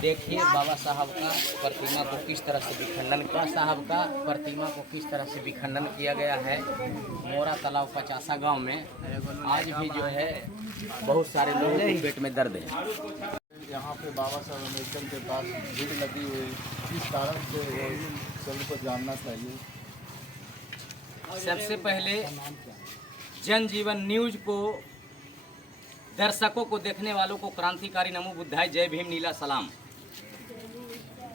देखिए बाबा साहब का प्रतिमा को किस तरह से विखंडन किया गया है। मोरा तालाब पचासा गांव में आज भी जो है बहुत सारे लोगों को पेट में दर्द है। यहाँ पे बाबा साहब अम्बेडकर के पास भीड़ लगी हुई, किस कारण से सभी को जानना चाहिए। सबसे पहले जनजीवन न्यूज को दर्शकों को, देखने वालों को क्रांतिकारी नमो बुद्धाय, जय भीम, नीला सलाम।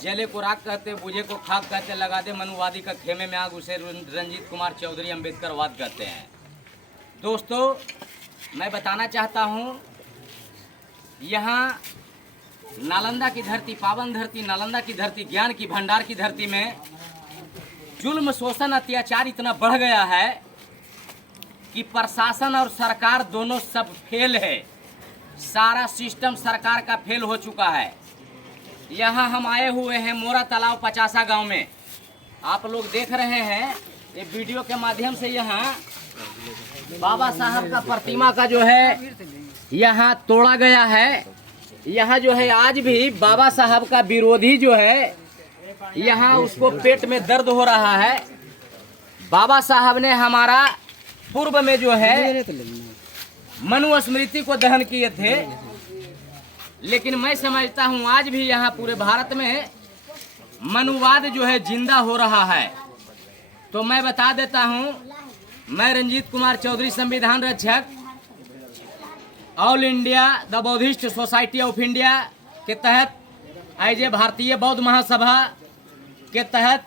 जले को राग कहते, बुझे को खाक कहते, लगा दे मनुवादी का खेमे में आग, उसे रंजीत कुमार चौधरी अम्बेडकर वाद कहते हैं। दोस्तों, मैं बताना चाहता हूँ, यहाँ नालंदा की धरती, पावन धरती नालंदा की धरती, ज्ञान की भंडार की धरती में जुल्म, शोषण, अत्याचार इतना बढ़ गया है कि प्रशासन और सरकार दोनों सब फेल है। सारा सिस्टम सरकार का फेल हो चुका है। यहाँ हम आए हुए हैं मोरा तालाब पचासा गांव में। आप लोग देख रहे हैं ये वीडियो के माध्यम से, यहाँ बाबा साहब का प्रतिमा का जो है यहाँ तोड़ा गया है। यहाँ जो है आज भी बाबा साहब का विरोधी जो है, यहाँ उसको पेट में दर्द हो रहा है। बाबा साहब ने हमारा पूर्व में जो है मनुस्मृति को दहन किए थे, लेकिन मैं समझता हूँ आज भी यहाँ पूरे भारत में मनुवाद जो है जिंदा हो रहा है। तो मैं बता देता हूँ, मैं रंजीत कुमार चौधरी, संविधान रक्षक, all India the Buddhist society of India के तहत, एज ए भारतीय बौद्ध महासभा के तहत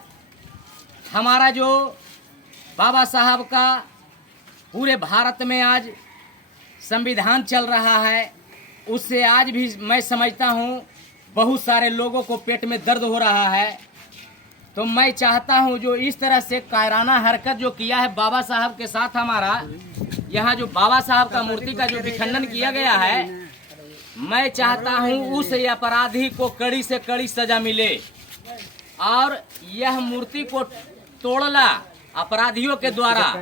हमारा जो बाबा साहब का पूरे भारत में आज संविधान चल रहा है, उससे आज भी मैं समझता हूँ बहुत सारे लोगों को पेट में दर्द हो रहा है। तो मैं चाहता हूँ जो इस तरह से कायराना हरकत जो किया है बाबा साहब के साथ, हमारा यहाँ जो बाबा साहब का मूर्ति का जो विखंडन किया गया है, मैं चाहता हूँ उस अपराधी को कड़ी से कड़ी सजा मिले। और यह मूर्ति को तोड़ना अपराधियों के द्वारा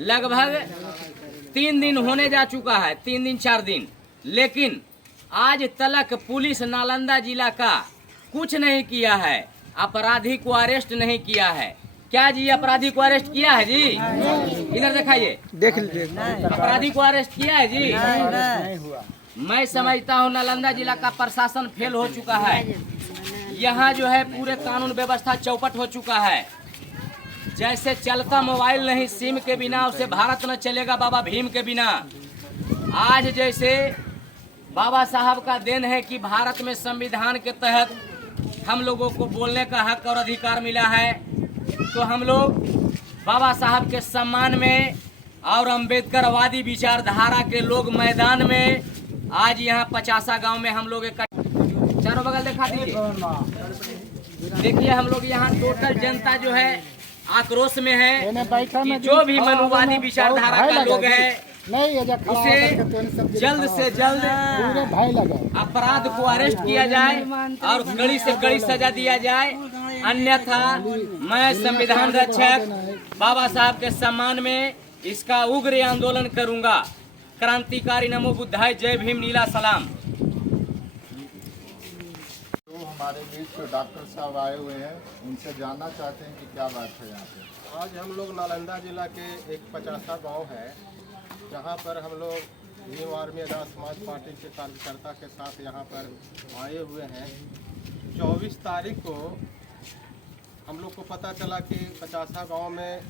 लगभग 3 दिन होने जा चुका है, 3 दिन 4 दिन, लेकिन आज तक पुलिस नालंदा जिला का कुछ नहीं किया है, अपराधी को अरेस्ट नहीं किया है। क्या जी अपराधी को अरेस्ट किया है जी? इधर दिखाइए, देख लीजिए, अपराधी को अरेस्ट किया है जी? नहीं हुआ। मैं समझता हूँ नालंदा जिला का प्रशासन फेल हो चुका है। यहाँ जो है पूरे कानून व्यवस्था चौपट हो चुका है। जैसे चलता मोबाइल नहीं सिम के बिना, उसे भारत न चलेगा बाबा भीम के बिना। आज जैसे बाबा साहब का देन है कि भारत में संविधान के तहत हम लोगों को बोलने का हक और अधिकार मिला है, तो हम लोग बाबा साहब के सम्मान में और अम्बेडकरवादी विचारधारा के लोग मैदान में आज यहाँ पचासा गांव में हम लोग चारों बगल दिखा दीजिए। देखिए हम लोग यहाँ टोटल जनता जो है आक्रोश में है कि जो भी मनुवादी विचारधारा का लोग है उसे जल्द से जल्द अपराध को अरेस्ट किया जाए और कड़ी से कड़ी सजा दिया जाए। अन्यथा मैं संविधान रक्षक बाबा साहब के सम्मान में इसका उग्र आंदोलन करूंगा। क्रांतिकारी नमो बुद्धाय, जय भीम, नीला सलाम। हमारे बीच जो डॉक्टर साहब आए हुए हैं, उनसे जानना चाहते हैं कि क्या बात है यहाँ पे। आज हम लोग नालंदा जिला के एक पचासा गांव है, जहाँ पर हम लोग भीम आर्मी आजाद समाज पार्टी के कार्यकर्ता के साथ यहाँ पर आए हुए हैं। 24 तारीख को हम लोग को पता चला कि पचासा गांव में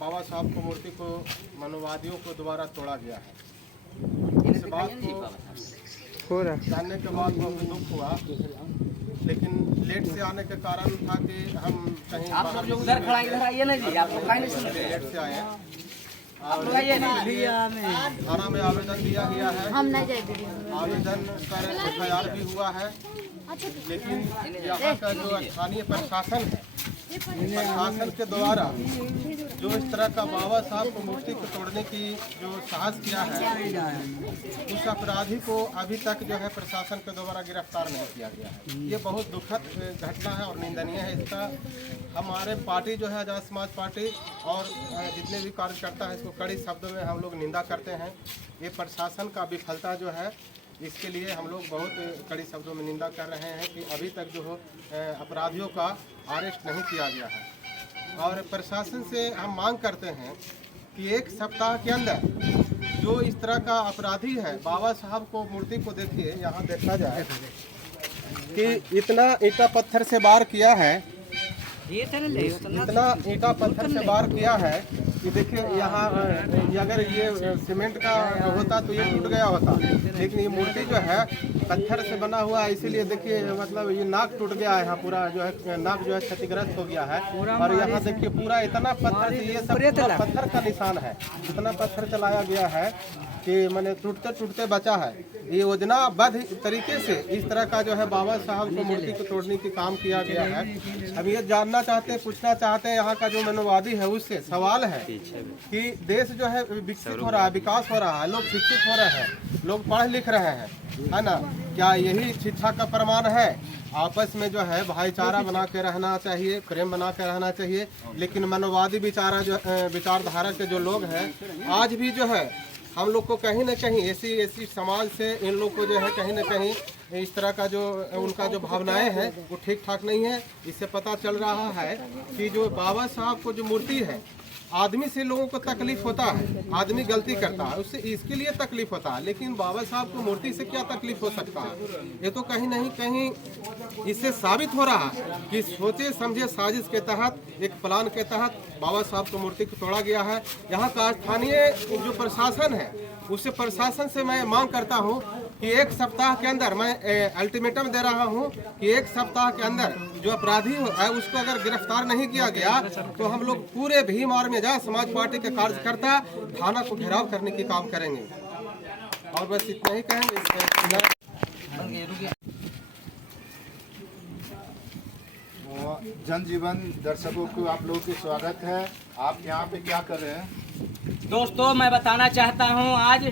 बाबा साहब की मूर्ति को मनुवादियों को द्वारा तोड़ा गया है। इस बात को जानने के बाद बहुत दुख हुआ, लेकिन लेट से आने के कारण था कि हम कहीं आप लोग जो उधर खड़ा इधर आइए ना जी, आप लोग नहीं सुनते, लेट से आए। थाना में आवेदन दिया गया है, आवेदन पर FIR भी हुआ है, लेकिन यहाँ का जो स्थानीय प्रशासन है प्रशासन के द्वारा जो इस तरह का बाबा साहब को मूर्ति को तोड़ने की जो साहस किया है, उस अपराधी को अभी तक जो है प्रशासन के द्वारा गिरफ्तार नहीं किया गया है। ये बहुत दुखद घटना है और निंदनीय है। इसका हमारे पार्टी जो है आज़ाद समाज पार्टी और जितने भी कार्यकर्ता हैं इसको कड़ी शब्दों में हम लोग निंदा करते हैं। ये प्रशासन का विफलता जो है इसके लिए हम लोग बहुत कड़ी शब्दों में निंदा कर रहे हैं कि अभी तक जो अपराधियों का अरेस्ट नहीं किया गया है। और प्रशासन से हम मांग करते हैं कि एक सप्ताह के अंदर जो इस तरह का अपराधी है, बाबा साहब को मूर्ति को देखिए, यहाँ देखा जाए कि इतना ईंटा पत्थर से वार किया है, इतना ईंटा पत्थर से वार किया है कि देखिए यहाँ अगर ये सीमेंट का होता तो ये टूट गया होता, लेकिन ये मूर्ति जो है पत्थर से बना हुआ है, इसीलिए देखिए मतलब ये नाक टूट गया है, यहाँ पूरा जो है नाक जो है क्षतिग्रस्त हो गया है। और यहाँ देखिए पूरा इतना पत्थर से, ये सब पूरा पत्थर का निशान है, इतना पत्थर चलाया गया है कि मैंने टूटते टूटते बचा है। ये योजनाबद्ध तरीके से इस तरह का जो है बाबा साहब को मूर्ति को तोड़ने की काम किया गया है। अब ये जानना चाहते हैं, पूछना चाहते हैं, यहाँ का जो मनोवादी है उससे सवाल है कि देश जो है विकसित हो रहा है, विकास हो रहा है, लोग शिक्षित हो रहे हैं, लोग पढ़ लिख रहे हैं, है ना? क्या यही शिक्षा का प्रमाण है? आपस में जो है भाईचारा बना के रहना चाहिए, प्रेम बना के रहना चाहिए। लेकिन मनोवादी विचारधारा के जो लोग हैं आज भी जो है हम लोग को कहीं ना कहीं ऐसी समाज से इन लोग को जो है कहीं ना कहीं इस तरह का जो उनका जो भावनाएं हैं वो ठीक ठाक नहीं है। इससे पता चल रहा है कि जो बाबा साहब को जो मूर्ति है, आदमी से लोगों को तकलीफ होता है, आदमी गलती करता है उससे इसके लिए तकलीफ होता है, लेकिन बाबा साहब को मूर्ति से क्या तकलीफ हो सकता है? ये तो कहीं नहीं कहीं इससे साबित हो रहा है कि सोचे समझे साजिश के तहत, एक प्लान के तहत बाबा साहब को मूर्ति को तोड़ा गया है। यहाँ का स्थानीय जो प्रशासन है उससे प्रशासन से मैं मांग करता हूँ कि एक सप्ताह के अंदर, मैं अल्टीमेटम दे रहा हूँ कि एक सप्ताह के अंदर जो अपराधी है उसको अगर गिरफ्तार नहीं किया गया तो हम लोग पूरे भीम आर्मी आज़ाद समाज पार्टी के कार्यकर्ता थाना को घेराव करने की काम करेंगे। और बस इतना ही कहेंगे। जनजीवन दर्शकों को आप लोगों की स्वागत है। आप यहाँ पे क्या कर रहे हैं? दोस्तों, मैं बताना चाहता हूँ आज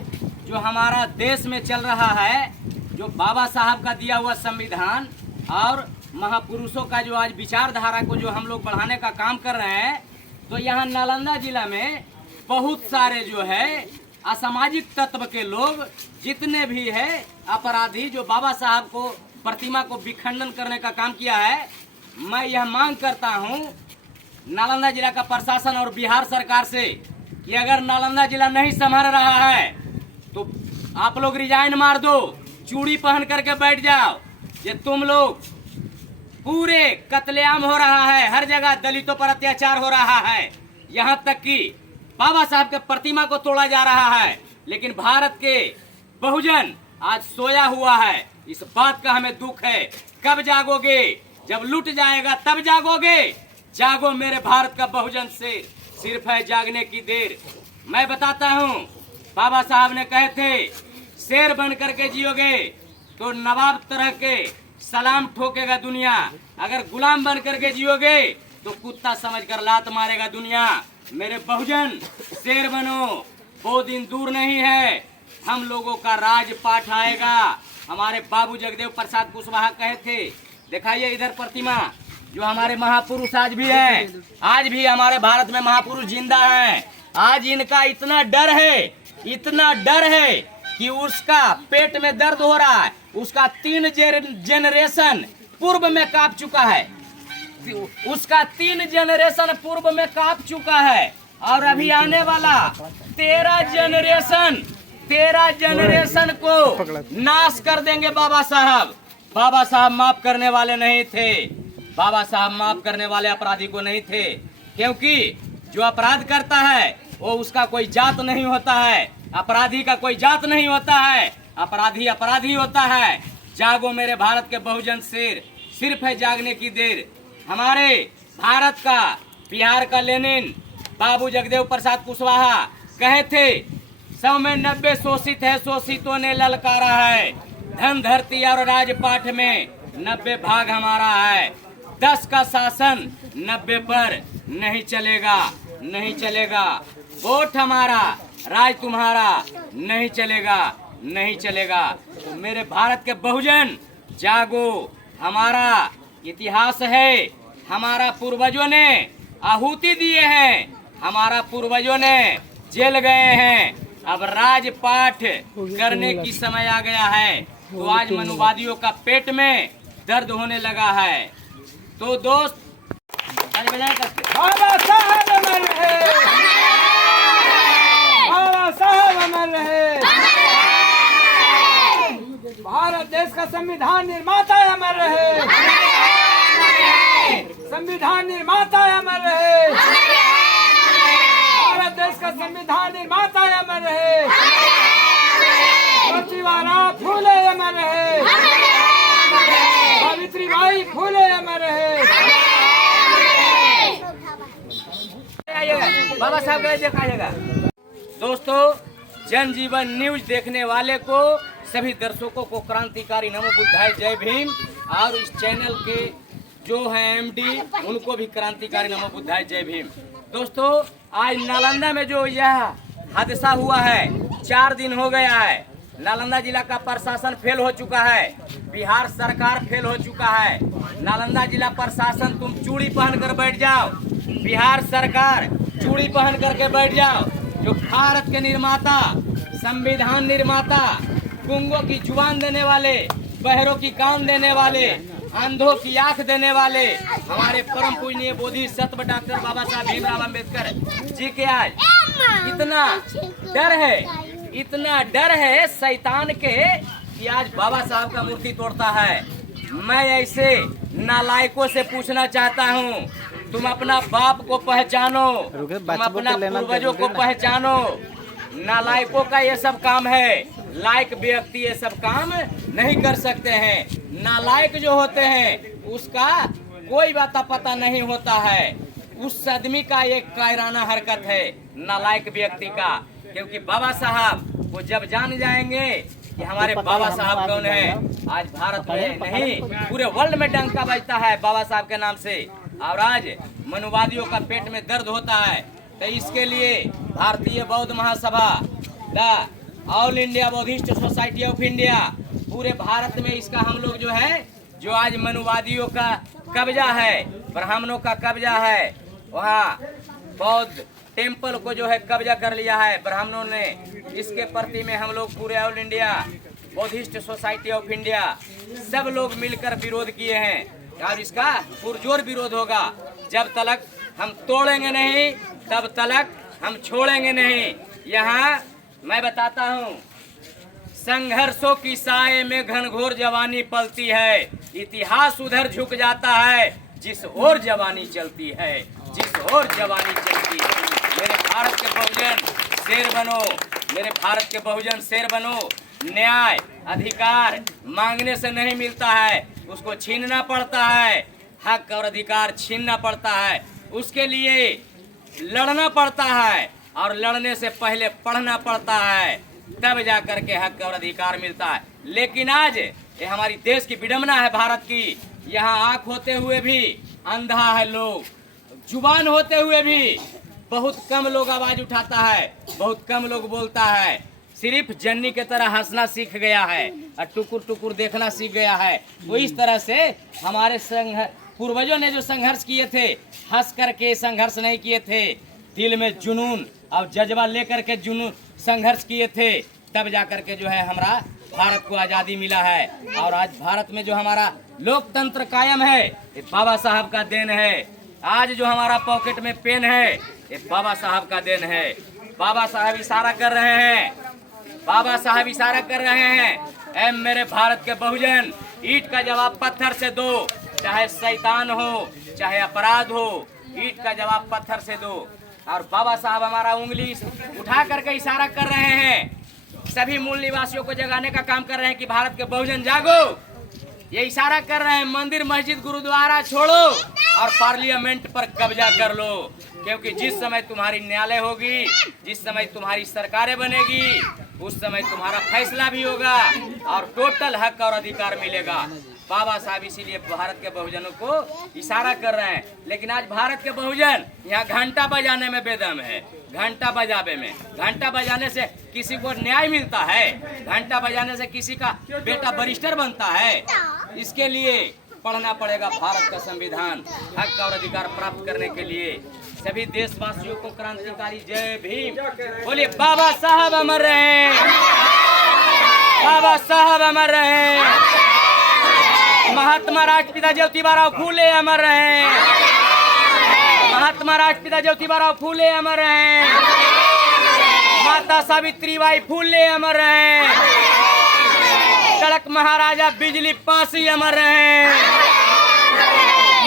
जो हमारा देश में चल रहा है, जो बाबा साहब का दिया हुआ संविधान और महापुरुषों का जो आज विचारधारा को जो हम लोग बढ़ाने का काम कर रहे हैं, तो यहाँ नालंदा जिला में बहुत सारे जो है असामाजिक तत्व के लोग जितने भी है अपराधी जो बाबा साहब को प्रतिमा को विखंडन करने का काम किया है, मैं यह मांग करता हूँ नालंदा जिला का प्रशासन और बिहार सरकार से कि अगर नालंदा जिला नहीं संभल रहा है तो आप लोग रिजाइन मार दो, चूड़ी पहन करके बैठ जाओ। ये तुम लोग पूरे कत्लेआम हो रहा है, हर जगह दलितों पर अत्याचार हो रहा है, यहाँ तक कि बाबा साहब के प्रतिमा को तोड़ा जा रहा है। लेकिन भारत के बहुजन आज सोया हुआ है, इस बात का हमें दुख है। कब जागोगे? जब लूट जाएगा तब जागोगे। जागो मेरे भारत का बहुजन से, सिर्फ है जागने की देर। मैं बताता हूँ, बाबा साहब ने कहे थे शेर बन करके जियोगे तो नवाब तरह के सलाम ठोकेगा दुनिया, अगर गुलाम बन करके जियोगे तो कुत्ता समझकर लात मारेगा दुनिया। मेरे बहुजन शेर बनो, वो दिन दूर नहीं है, हम लोगों का राजपाट आएगा। हमारे बाबू जगदेव प्रसाद कुशवाहा कहे थे, दिखाइए इधर प्रतिमा, जो हमारे महापुरुष आज भी हैं, आज भी हमारे भारत में महापुरुष जिंदा हैं। आज इनका इतना डर है कि उसका पेट में दर्द हो रहा है, उसका 3 जेनरेशन पूर्व में कांप चुका है, उसका 3 जेनरेशन पूर्व में कांप चुका है, और अभी आने वाला 13 जेनरेशन को नाश कर देंगे बाबा साहब। बाबा साहब माफ करने वाले नहीं थे, बाबा साहब माफ करने वाले अपराधी को नहीं थे, क्योंकि जो अपराध करता है वो उसका कोई जात नहीं होता है, अपराधी का कोई जात नहीं होता है, अपराधी अपराधी होता है। जागो मेरे भारत के बहुजन शेर, सिर्फ है जागने की देर। हमारे भारत का, बिहार का लेनिन बाबू जगदेव प्रसाद कुशवाहा कहे थे, 100 में 90 शोषित है, शोषितों ने ललकारा है, धन धरती और राजपाट में 90 भाग हमारा है। 10 का शासन 90 पर नहीं चलेगा, नहीं चलेगा। वोट हमारा, राज तुम्हारा, नहीं चलेगा, नहीं चलेगा। तो मेरे भारत के बहुजन जागो, हमारा इतिहास है, हमारा पूर्वजों ने आहुति दिए हैं, हमारा पूर्वजों ने जेल गए हैं। अब राजपाट करने की समय आ गया है। तो आज मनुवादियों का पेट में दर्द होने लगा है। तो दोस्त बाबा साहब अमर रहे, बाबा साहब अमर रहे, भारत देश का संविधान निर्माता अमर रहे, संविधान निर्माता अमर रहे, भारत देश का संविधान निर्माता अमर रहे, प्रतिवारा फूले अमर रहे, सावित्रीबाई फूले अमर रहे। बाबा साहब का दिखाएगा। दोस्तों, जनजीवन न्यूज देखने वाले को, सभी दर्शकों को क्रांतिकारी नमो बुद्धाय जय भीम, और इस चैनल के जो हैं एमडी उनको भी क्रांतिकारी नमो बुद्धाय जय भीम। दोस्तों, आज नालंदा में जो यह हादसा हुआ है, 4 दिन हो गया है। नालंदा जिला का प्रशासन फेल हो चुका है, बिहार सरकार फेल हो चुका है। नालंदा जिला प्रशासन तुम चूड़ी पहन कर बैठ जाओ, बिहार सरकार चूड़ी पहन करके बैठ जाओ। जो भारत के निर्माता, संविधान निर्माता, गूंगों की जुबान देने वाले, बहरों की कान देने वाले, अंधों की आंख देने वाले हमारे परम पूजनीय बोधि सत्व डॉक्टर बाबा साहब भीमराव अम्बेडकर जी के आज इतना डर है, इतना डर है शैतान के कि आज बाबा साहब का मूर्ति तोड़ता है। मैं ऐसे नालायकों से पूछना चाहता हूँ, तुम अपना बाप को पहचानो, तुम अपना पूर्वजों को पहचानो। नालायकों का ये सब काम है, लायक व्यक्ति ये सब काम नहीं कर सकते हैं। नालायक जो होते हैं उसका कोई बात पता नहीं होता है। उस आदमी का एक कायराना हरकत है नालायक व्यक्ति का, क्योंकि बाबा साहब को जब जान जाएंगे कि हमारे बाबा साहब कौन है, आज भारत में नहीं पूरे वर्ल्ड में डंका बजता है बाबा साहब के नाम से। और आज मनुवादियों का पेट में दर्द होता है। तो इसके लिए भारतीय Bauddha Mahasabha, the all India Buddhist society of India, पूरे भारत में इसका हम लोग जो है, जो आज मनुवादियों का कब्जा है, ब्राह्मणों का कब्जा है, वहाँ बौद्ध टेम्पल को जो है कब्जा कर लिया है ब्राह्मणों ने। इसके प्रति में हम लोग पूरे all India Buddhist society of India सब लोग मिलकर विरोध किए हैं, और इसका पुरजोर विरोध होगा। जब तक हम तोड़ेंगे नहीं तब तक हम छोड़ेंगे नहीं। यहाँ मैं बताता हूँ, संघर्षों की साए में घनघोर जवानी पलती है, इतिहास उधर झुक जाता है जिस ओर जवानी चलती है, जिस ओर जवानी चलती है। मेरे भारत के बहुजन शेर बनो, मेरे भारत के बहुजन शेर बनो। न्याय अधिकार मांगने से नहीं मिलता है, उसको छीनना पड़ता है। हक और अधिकार छीनना पड़ता है, उसके लिए लड़ना पड़ता है, और लड़ने से पहले पढ़ना पड़ता है, तब जा करके हक और अधिकार मिलता है। लेकिन आज ये हमारी देश की विडंबना है भारत की, यहाँ आँख होते हुए भी अंधा है लोग, जुबान होते हुए भी बहुत कम लोग आवाज उठाता है, बहुत कम लोग बोलता है। सिर्फ जन्नी के तरह हंसना सीख गया है और टुकुर टुकुर देखना सीख गया है। वो इस तरह से हमारे पूर्वजों ने जो संघर्ष किए थे, हंस करके संघर्ष नहीं किए थे, दिल में जुनून और जज्बा लेकर के जुनून संघर्ष किए थे, तब जा करके जो है हमारा भारत को आज़ादी मिला है। और आज भारत में जो हमारा लोकतंत्र कायम है, ये बाबा साहब का देन है। आज जो हमारा पॉकेट में पेन है, ये बाबा साहब का देन है। बाबा साहब इशारा कर रहे हैं, बाबा साहब इशारा कर रहे हैं, ऐ मेरे भारत के बहुजन, ईंट का जवाब पत्थर से दो, चाहे शैतान हो चाहे अपराध हो, ईंट का जवाब पत्थर से दो। और बाबा साहब हमारा उंगली उठा करके इशारा कर रहे हैं, सभी मूल निवासियों को जगाने का काम कर रहे हैं कि भारत के बहुजन जागो। ये इशारा कर रहे हैं, मंदिर मस्जिद गुरुद्वारा छोड़ो और पार्लियामेंट पर कब्जा कर लो, क्योंकि जिस समय तुम्हारी न्यायालय होगी, जिस समय तुम्हारी सरकारें बनेगी, उस समय तुम्हारा फैसला भी होगा और टोटल हक और अधिकार मिलेगा। बाबा साहब इसीलिए भारत के बहुजनों को इशारा कर रहे हैं। लेकिन आज भारत के बहुजन यहाँ घंटा बजाने में बेदम है। घंटा बजावे में, घंटा बजाने से किसी को न्याय मिलता है? घंटा बजाने से किसी का बेटा बैरिस्टर बनता है? इसके लिए पढ़ना पड़ेगा भारत का संविधान। हक और अधिकार प्राप्त करने के लिए सभी देशवासियों को क्रांतिकारी जय भीम बोलिए। बाबा साहब अमर रहे, बाबा साहब अमर रहे। महात्मा राष्ट्रपिता ज्योतिबा फूले अमर रहे। महात्मा राष्ट्रपिता ज्योतिबा फूले अमर रहे। माता सावित्रीबाई फूले अमर रहे। कड़क महाराजा बिजली पासी अमर रहे।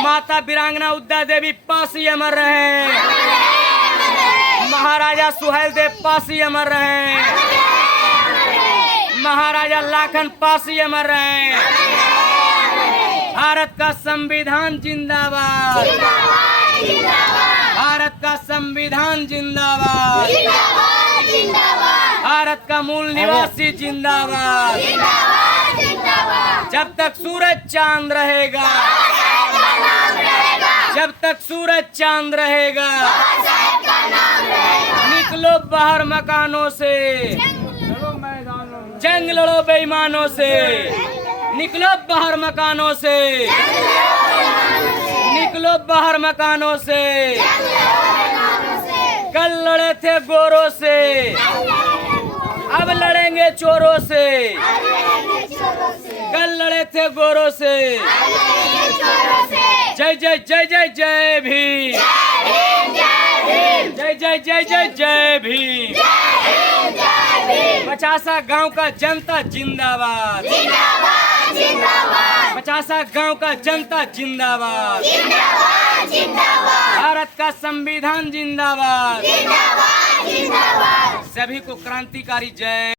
माता वीरांगना उद्दा देवी पासी अमर रहे। महाराजा सुहेल देव पासी अमर रहे। महाराजा लाखन पासी अमर रहे। भारत का संविधान जिंदाबाद, भारत का संविधान जिंदाबाद, भारत का मूल निवासी जिंदाबाद। जब तक सूरज चांद रहेगा, जब तक सूरज चांद रहेगा, निकलो बाहर मकानों से, जंग लड़ो बेईमानों से। निकलो बाहर मकानों से, निकलो बाहर मकानों से। कल लड़े थे गोरों से, अब लड़ेंगे चोरों से। कल लड़े थे गोरों से। जय जय जय जय जय भीम, जय जय जय जय जय भीम। 50 गांव का जनता जिंदाबाद, 50 गांव का जनता जिंदाबाद। भारत का संविधान जिंदाबाद। सभी को क्रांतिकारी जय।